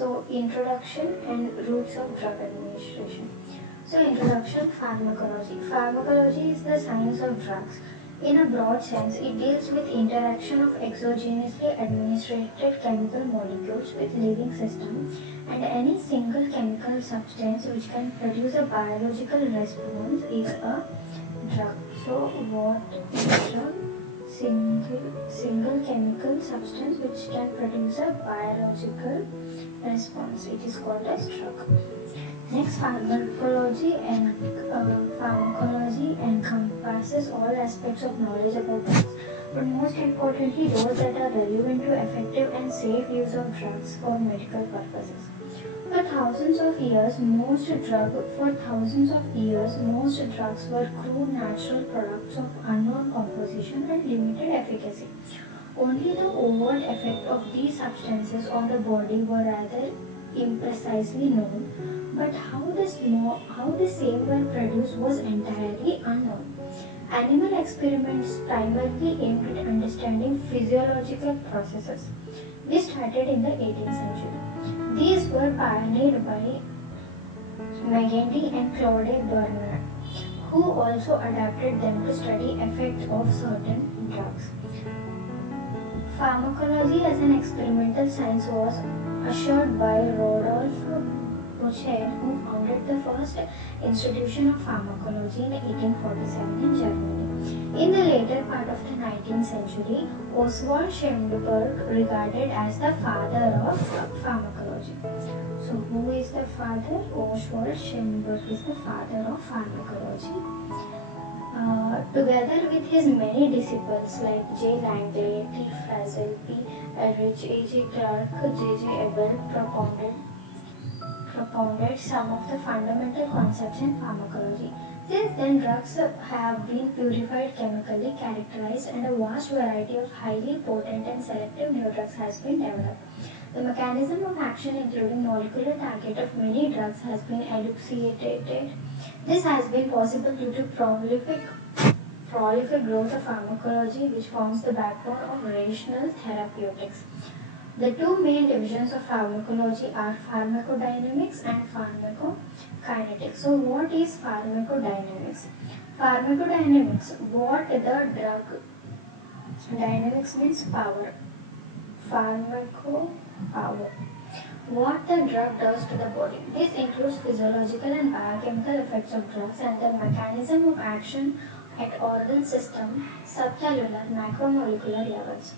So introduction and roots of drug administration. So introduction, pharmacology. Pharmacology is the science of drugs. In a broad sense, it deals with interaction of exogenously administered chemical molecules with living systems and any single chemical substance which can produce a biological response is a drug. So what is drug? Single chemical substance which can produce a biological response. It is called as drug. Next, pharmacology encompasses all aspects of knowledge about drugs, but most importantly those that are relevant to effective and safe use of drugs for medical purposes. For thousands of years, most drugs were crude natural products of unknown composition and limited efficacy. Only the overt effect of these substances on the body were rather imprecisely known, but how the same were produced was entirely unknown. Animal experiments primarily aimed at understanding physiological processes. They started in the 18th century. These were pioneered by Magendie and Claude Bernard, who also adapted them to study effects of certain drugs. Pharmacology as an experimental science was ushered by Rodolphe Bocher, who founded the first institution of pharmacology in 1847 in Germany. In the later part of the 19th century, Oswald Schemberg regarded as the father of pharmacology. So who is the father? Oswald Schemberg is the father of pharmacology. Together with his many disciples like J. Langley, T. Frazel, P. Ehrlich, A. J. Clark, J. J. Abel propounded some of the fundamental concepts in pharmacology. Since then, drugs have been purified chemically, characterized, and a vast variety of highly potent and selective new drugs has been developed. The mechanism of action, including molecular target of many drugs, has been elucidated. This has been possible due to prolific growth of pharmacology, which forms the backbone of rational therapeutics. The two main divisions of pharmacology are pharmacodynamics and pharmacokinetics. So what is pharmacodynamics? Pharmacodynamics, what the drug, dynamics means power, pharmacopower, what the drug does to the body. This includes physiological and biochemical effects of drugs and the mechanism of action at organ system, subcellular, macromolecular levels.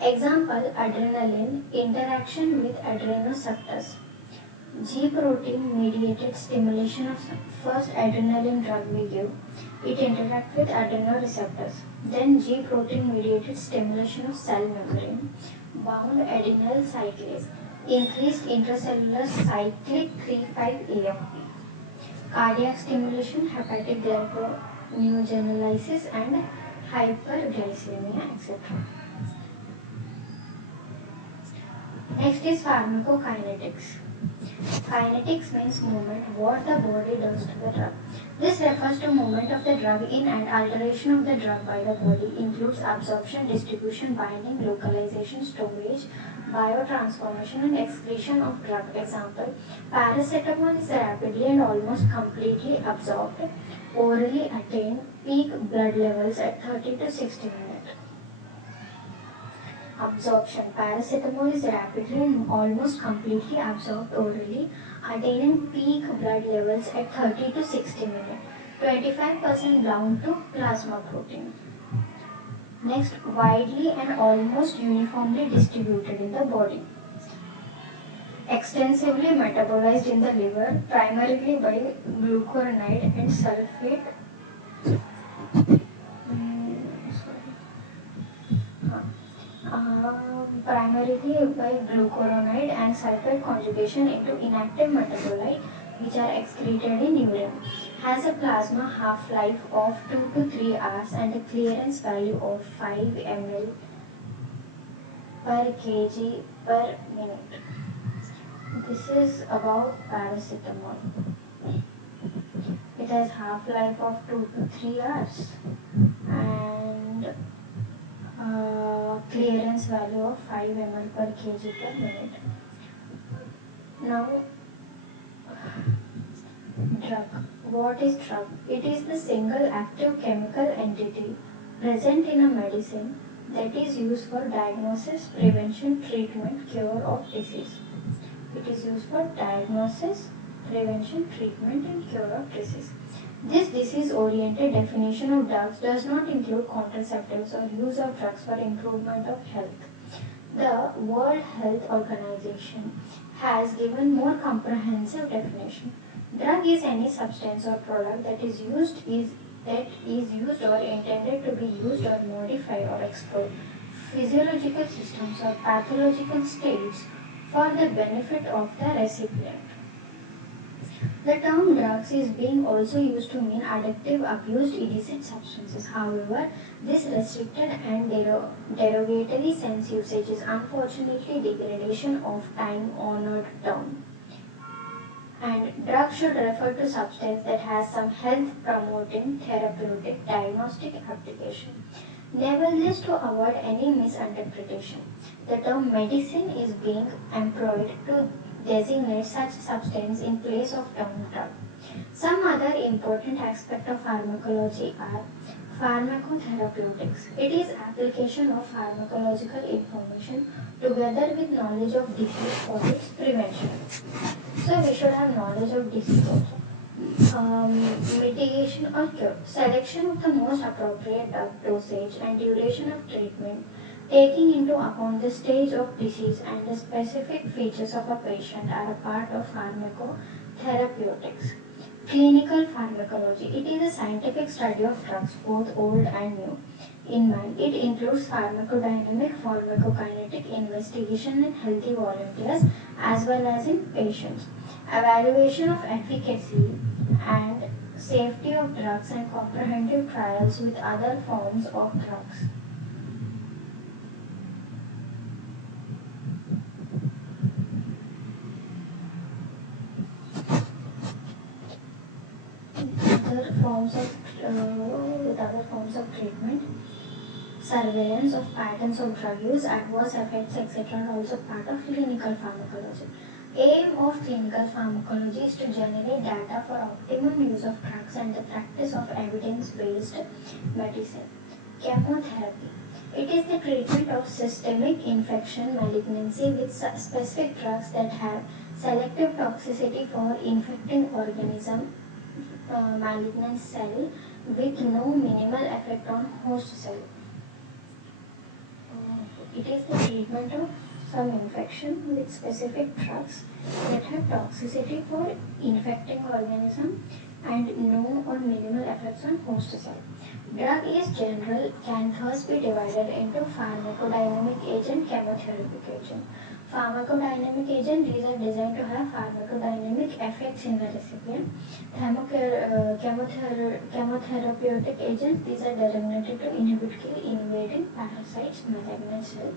Example, adrenaline, interaction with adrenoceptors. G protein mediated stimulation of first adrenaline drug we give. It interacts with adrenoreceptors. Then G protein mediated stimulation of cell membrane. Bound adenyl cyclase. Increased intracellular cyclic 3,5-AMP. Cardiac stimulation, hepatic glyconeogenolysis and hyperglycemia, etc. Next is pharmacokinetics. Kinetics means movement, what the body does to the drug. This refers to movement of the drug in and alteration of the drug by the body, includes absorption, distribution, binding, localization, storage, biotransformation and excretion of drug. Example, paracetamol is rapidly and almost completely absorbed, orally attain peak blood levels at 30 to 60 minutes. Absorption. Paracetamol is rapidly and almost completely absorbed orally, attaining peak blood levels at 30 to 60 minutes. 25% bound to plasma protein. Next, widely and almost uniformly distributed in the body. Extensively metabolized in the liver, primarily by glucuronide and sulfate. Primarily by glucuronide and sulfate conjugation into inactive metabolite which are excreted in urine. Has a plasma half-life of 2 to 3 hours and a clearance value of 5 ml per kg per minute. This is about paracetamol. It has half-life of 2 to 3 hours and clearance value of 5 ml per kg per minute. Now, drug. What is drug? It is the single active chemical entity present in a medicine that is used for diagnosis, prevention, treatment, cure of disease. It is used for diagnosis, prevention, treatment, and cure of disease. This disease-oriented definition of drugs does not include contraceptives or use of drugs for improvement of health. The World Health Organization has given more comprehensive definition. Drug is any substance or product that is used or intended to be used or modify or explore physiological systems or pathological states for the benefit of the recipient. The term drugs is being also used to mean addictive, abused, illicit substances. However, this restricted and derogatory sense usage is unfortunately degradation of time-honored term. And drug should refer to substance that has some health-promoting, therapeutic, diagnostic application. Nevertheless, to avoid any misinterpretation, the term medicine is being employed to designate such substance in place of term drug. Some other important aspects of pharmacology are pharmacotherapeutics. It is application of pharmacological information together with knowledge of disease for its prevention. So we should have knowledge of disease also. Mitigation or cure. Selection of the most appropriate dosage and duration of treatment, taking into account the stage of disease and the specific features of a patient, are a part of pharmacotherapeutics. Clinical pharmacology. It is a scientific study of drugs, both old and new. In man, it includes pharmacodynamic, pharmacokinetic investigation in healthy volunteers as well as in patients. Evaluation of efficacy and safety of drugs and comprehensive trials with other forms of drugs. With other forms of treatment, surveillance of patterns of drug use, adverse effects, etc. are also part of clinical pharmacology. Aim of clinical pharmacology is to generate data for optimum use of drugs and the practice of evidence-based medicine. Chemotherapy. It is the treatment of systemic infection malignancy with specific drugs that have selective toxicity for infecting organism, malignant cell with no minimal effect on host cell. It is the treatment of some infection with specific drugs that have toxicity for infecting organism and no or minimal effects on host cell. Drug is general, can thus be divided into pharmacodynamic agent, chemotherapeutic agent. Pharmacodynamic agent, these are designed to have pharmacodynamic effects in the recipient. Chemotherapeutic agents, these are designated to inhibit kill invading parasites, malignant cell,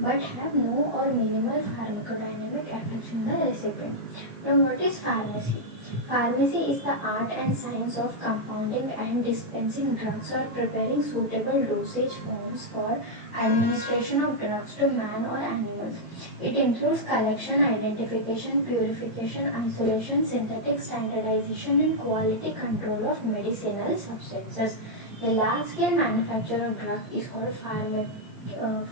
but have no or minimal pharmacodynamic effects in the recipient. Now, what is pharmacy? Pharmacy is the art and science of compounding and dispensing drugs or preparing suitable dosage forms for administration of drugs to man or animals. It includes collection, identification, purification, isolation, synthetic standardization, and quality control of medicinal substances. The large-scale manufacture of drugs is called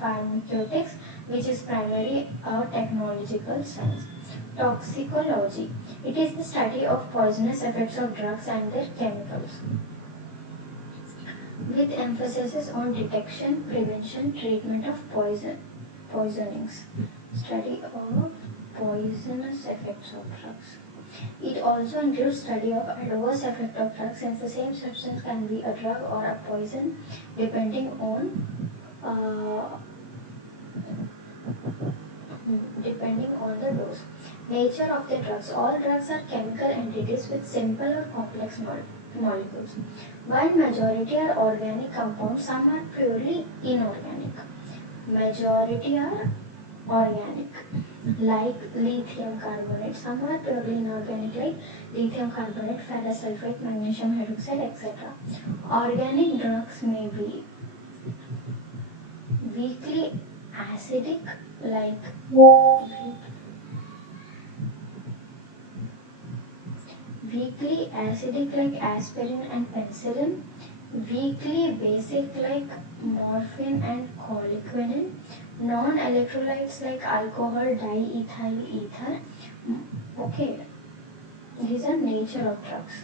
pharmaceutics, which is primarily a technological science. Toxicology. It is the study of poisonous effects of drugs and their chemicals, with emphasis on detection, prevention, treatment of poisonings. Study of poisonous effects of drugs. It also includes study of adverse effect of drugs, since the same substance can be a drug or a poison depending on the dose. Nature of the drugs. All drugs are chemical entities with simple or complex molecules. While majority are organic compounds, some are purely inorganic. Majority are organic, like lithium carbonate. Some are purely inorganic, like lithium carbonate, ferrous sulfate, magnesium hydroxide, etc. Organic drugs may be weakly acidic, like weakly acidic like aspirin and penicillin, weakly basic like morphine and coliquinin, non-electrolytes like alcohol, diethyl ether. Okay, these are nature of drugs.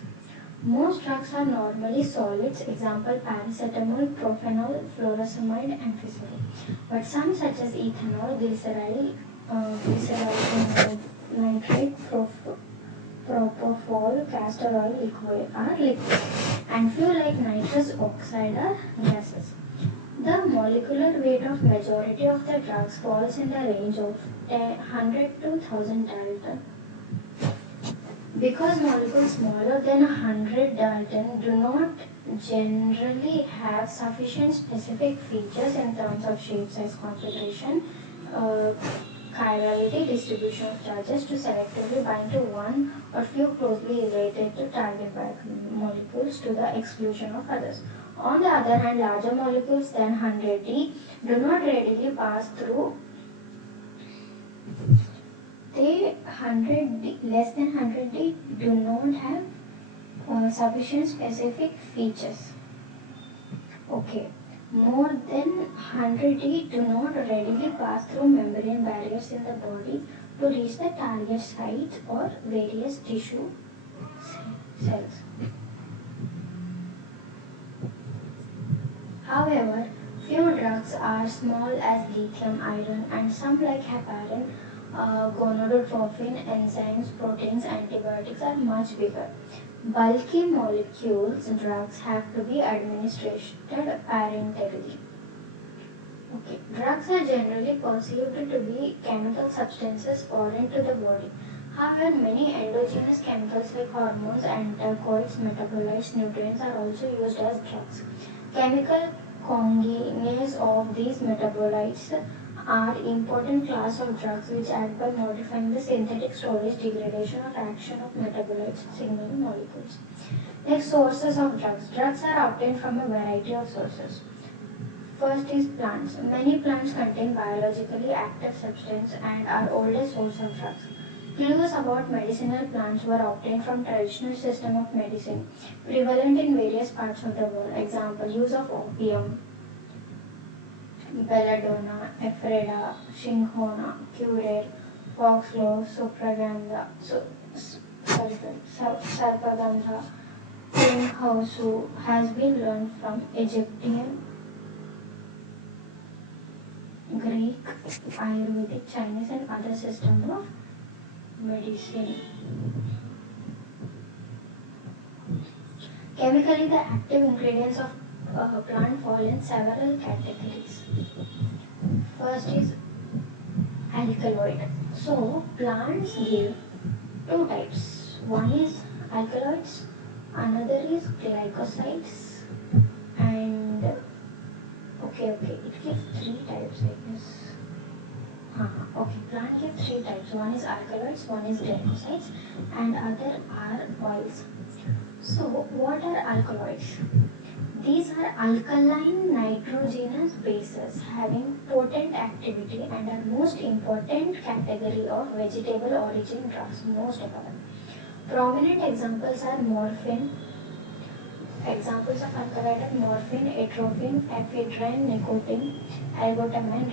Most drugs are normally solids, example paracetamol, prophenol, furosemide, amphetamine. But some such as ethanol, glycerol nitrate, propofol, castor oil liquid are liquid, and few like nitrous oxide are gases. The molecular weight of majority of the drugs falls in the range of 100 to 1000 Dalton. Because molecules smaller than 100 Dalton do not generally have sufficient specific features in terms of shape, size, configuration, chirality, distribution of charges to selectively bind to one or few closely related to target molecules to the exclusion of others. On the other hand, larger molecules than 100D do not readily pass through less than 100D do not have sufficient specific features. Okay. More than 100D do not readily pass through membrane barriers in the body to reach the target site or various tissue cells. However, few drugs are small as lithium iron and some like heparin, gonadotropin, enzymes, proteins, antibiotics are much bigger. Bulky molecules drugs have to be administered parenterally. Okay. Drugs are generally perceived to be chemical substances foreign to the body. However, many endogenous chemicals like hormones, antagoids, metabolites, nutrients are also used as drugs. Chemical congenes of these metabolites are important class of drugs which act by modifying the synthetic storage, degradation or action of metabolites signaling molecules. Next, sources of drugs. Drugs are obtained from a variety of sources. First is plants. Many plants contain biologically active substance and are oldest source of drugs. Clues about medicinal plants were obtained from traditional system of medicine, prevalent in various parts of the world. Example, use of opium, belladonna, ephrata, cinchona, curare, foxglove, supraganda, sarpagandha, Houseu has been learned from Egyptian, Greek, Ayurvedic, Chinese and other systems of medicine. Chemically, the active ingredients of plant fall in several categories. First is alkaloid. So, plants give two types. One is alkaloids, another is glycosides, and it gives three types, I guess. Plant gives three types. One is alkaloids, one is glycosides, and other are oils. So, what are alkaloids? These are alkaline nitrogenous bases having potent activity and are most important category of vegetable origin drugs, most of them. Prominent examples are morphine. Examples of alkaloid are morphine, atropine, ephedrine, nicotine, algotamine,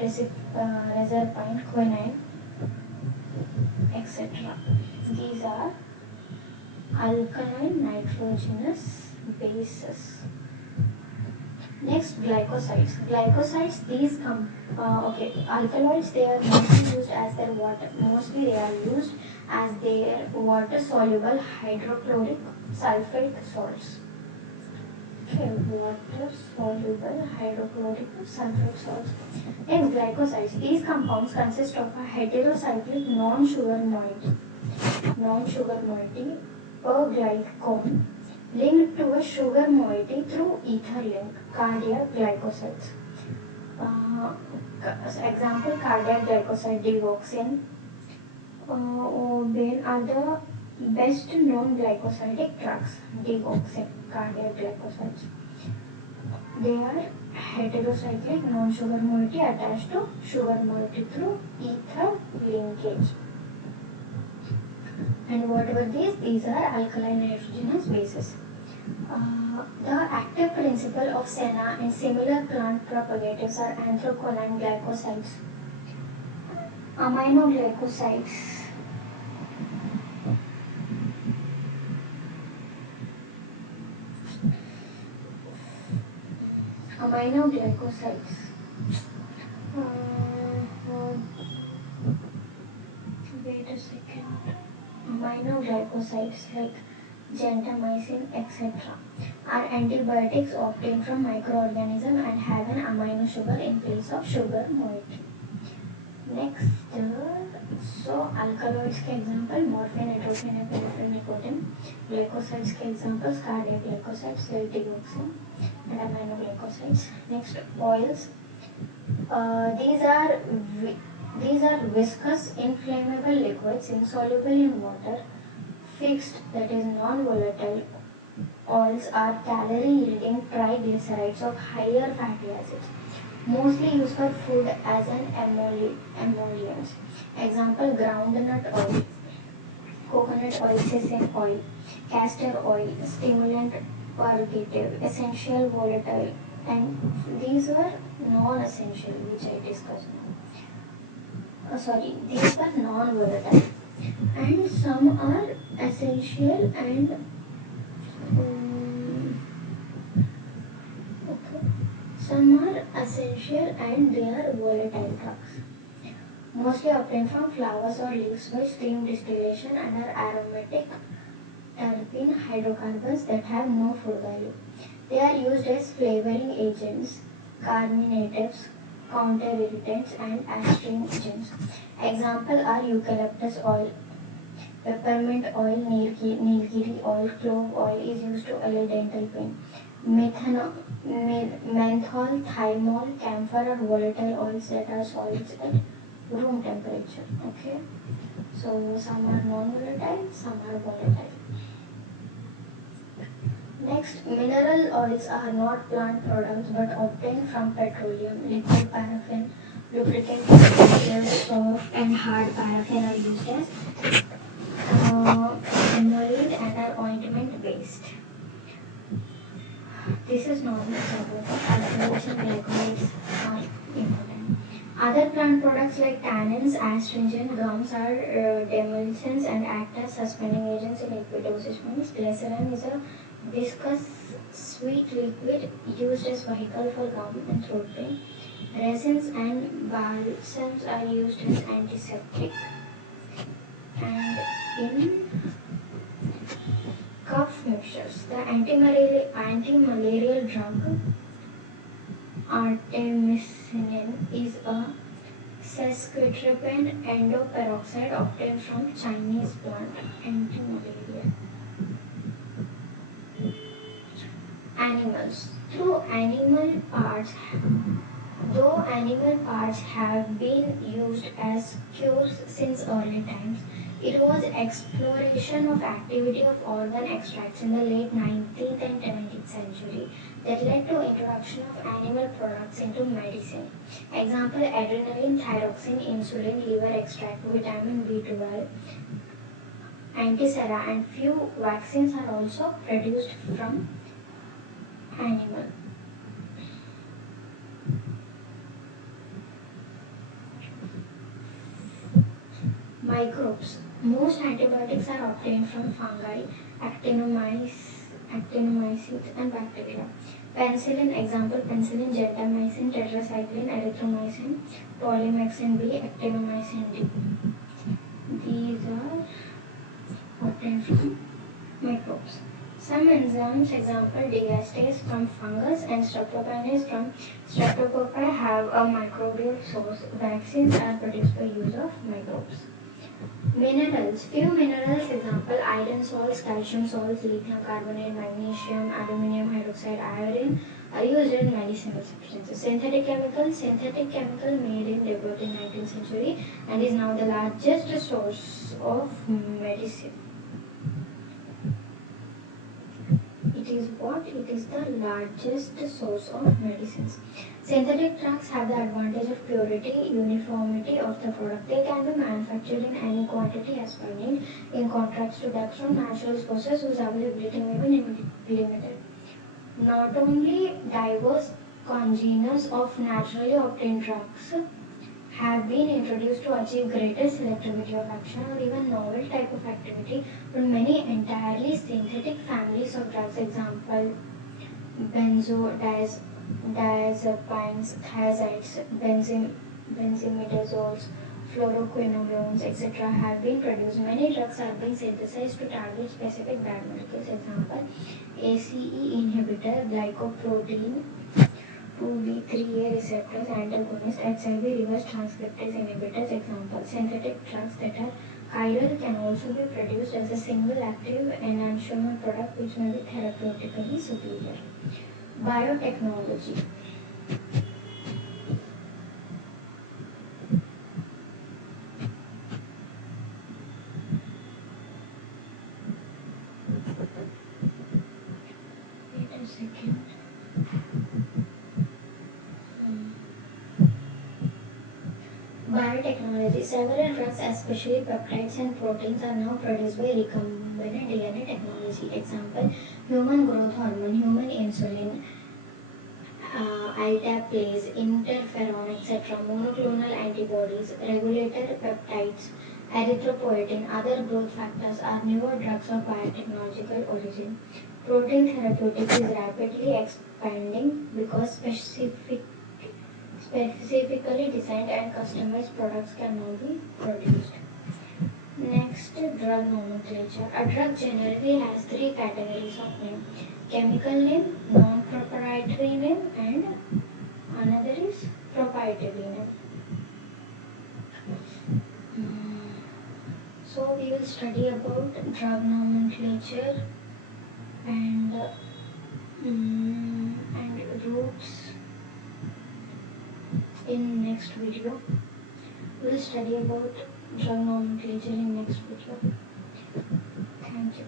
reserpine, quinine, etc. These are alkaline nitrogenous bases. Next, glycosides. Alkaloids, they are mostly used as their water-soluble hydrochloric sulfate salts. Water-soluble hydrochloric sulfate salts. Next, glycosides. These compounds consist of a heterocyclic non-sugar moiety per glycone linked to a sugar moiety through ether link, cardiac glycosides. Example, cardiac glycoside, digoxin, are the best known glycosidic drugs. Digoxin, cardiac glycosides. They are heterocyclic non-sugar moiety attached to sugar moiety through ether linkage. And what were these? These are alkaline nitrogenous bases. The active principle of senna and similar plant propagatives are anthraquinone glycosides, aminoglycosides, aminoglycosides. Wait a second. Aminoglycosides like gentamicin, etc., are antibiotics obtained from microorganisms and have an amino sugar in place of sugar moiety. Next, so alkaloids के example morphine, atropine, epinephrine, nicotine. Glycosides के examples cardiac glycosides, L-tioxin, and aminoglycosides. Next, oils. These are viscous, inflammable liquids insoluble in water. Fixed, that is non-volatile oils are calorie-yielding triglycerides of higher fatty acids, mostly used for food as an emollients. Example: groundnut oil, coconut oil, sesame oil, castor oil, stimulant, purgative, essential, volatile, and these were non-essential, which I discussed now. These were non-volatile, and some are essential and some are essential and they are volatile drugs. Mostly obtained from flowers or leaves by steam distillation and are aromatic terpene hydrocarbons that have no food value. They are used as flavoring agents, carminatives, counter irritants, and astringents. Examples are eucalyptus oil, peppermint oil, nilgiri oil, clove oil is used to allay dental pain. Menthol, thymol, camphor are volatile oils that are solids at room temperature. Okay, so some are non-volatile, some are volatile. Next, mineral oils are not plant products but obtained from petroleum. Liquid paraffin, lubricant materials, soft and hard paraffin are used as emollients and are ointment based. This is normal alkaloids and glycolides are important. Other plant products like tannins, astringent, gums are demulcents and act as suspending agents in liquid dosage forms. Glycerin is a viscous sweet liquid used as vehicle for gum and throat pain. Resins and balsams are used as antiseptic. And in cough mixtures, the anti-malarial drug artemisinin is a sesquiterpene endoperoxide obtained from Chinese plant. Anti-malarial. Animals. Though animal parts have been used as cures since early times, it was exploration of activity of organ extracts in the late 19th and 20th century that led to introduction of animal products into medicine. Example: adrenaline, thyroxine, insulin, liver extract, vitamin B12, antisera, and few vaccines are also produced from animal. Microbes. Most antibiotics are obtained from fungi, actinomyces, and bacteria. Penicillin, example: penicillin, gentamicin, tetracycline, erythromycin, polymyxin B, actinomycin D. These are obtained from microbes. Some enzymes, example diastase from fungus and streptokinase from streptococci, have a microbial source. Vaccines are produced by use of microbes. Minerals. Few minerals, example iron salts, calcium salts, lithium carbonate, magnesium, aluminum hydroxide, iodine, are used in medicinal substances. Synthetic chemical made in developed in 19th century and is now the largest source of medicine. It is the largest source of medicines. Synthetic drugs have the advantage of purity, uniformity of the product. They can be manufactured in any quantity as per need, in contrast to drugs from natural sources whose availability may be limited. Not only diverse congeners of naturally obtained drugs have been introduced to achieve greater selectivity of action or even novel type of activity, but many entirely synthetic families of drugs, example benzodiazepines, thiazides, benzimidazoles, fluoroquinolones, etc. have been produced. Many drugs have been synthesized to target specific bad molecules. Example, ACE inhibitor, glycoprotein, 2B3A receptors, antagonists, HIV reverse transcriptase inhibitors. Example, synthetic drugs that are chiral can also be produced as a single active enantiomer product which may be therapeutically superior. Biotechnology. Wait a second. Biotechnology. Several drugs, especially peptides and proteins, are now produced by recombinant DNA technology. Example, human growth hormone, human insulin, aldaplase, interferon, etc., monoclonal antibodies, regulator peptides, erythropoietin, other growth factors are newer drugs of biotechnological origin. Protein therapeutics is rapidly expanding because specifically designed and customized products can now be produced. Next, drug nomenclature. A drug generally has three categories of name: chemical name, non-proprietary name, and another is proprietary name. So we will study about drug nomenclature and roots in next video. We will study about drug nomenclature in next video. Thank you.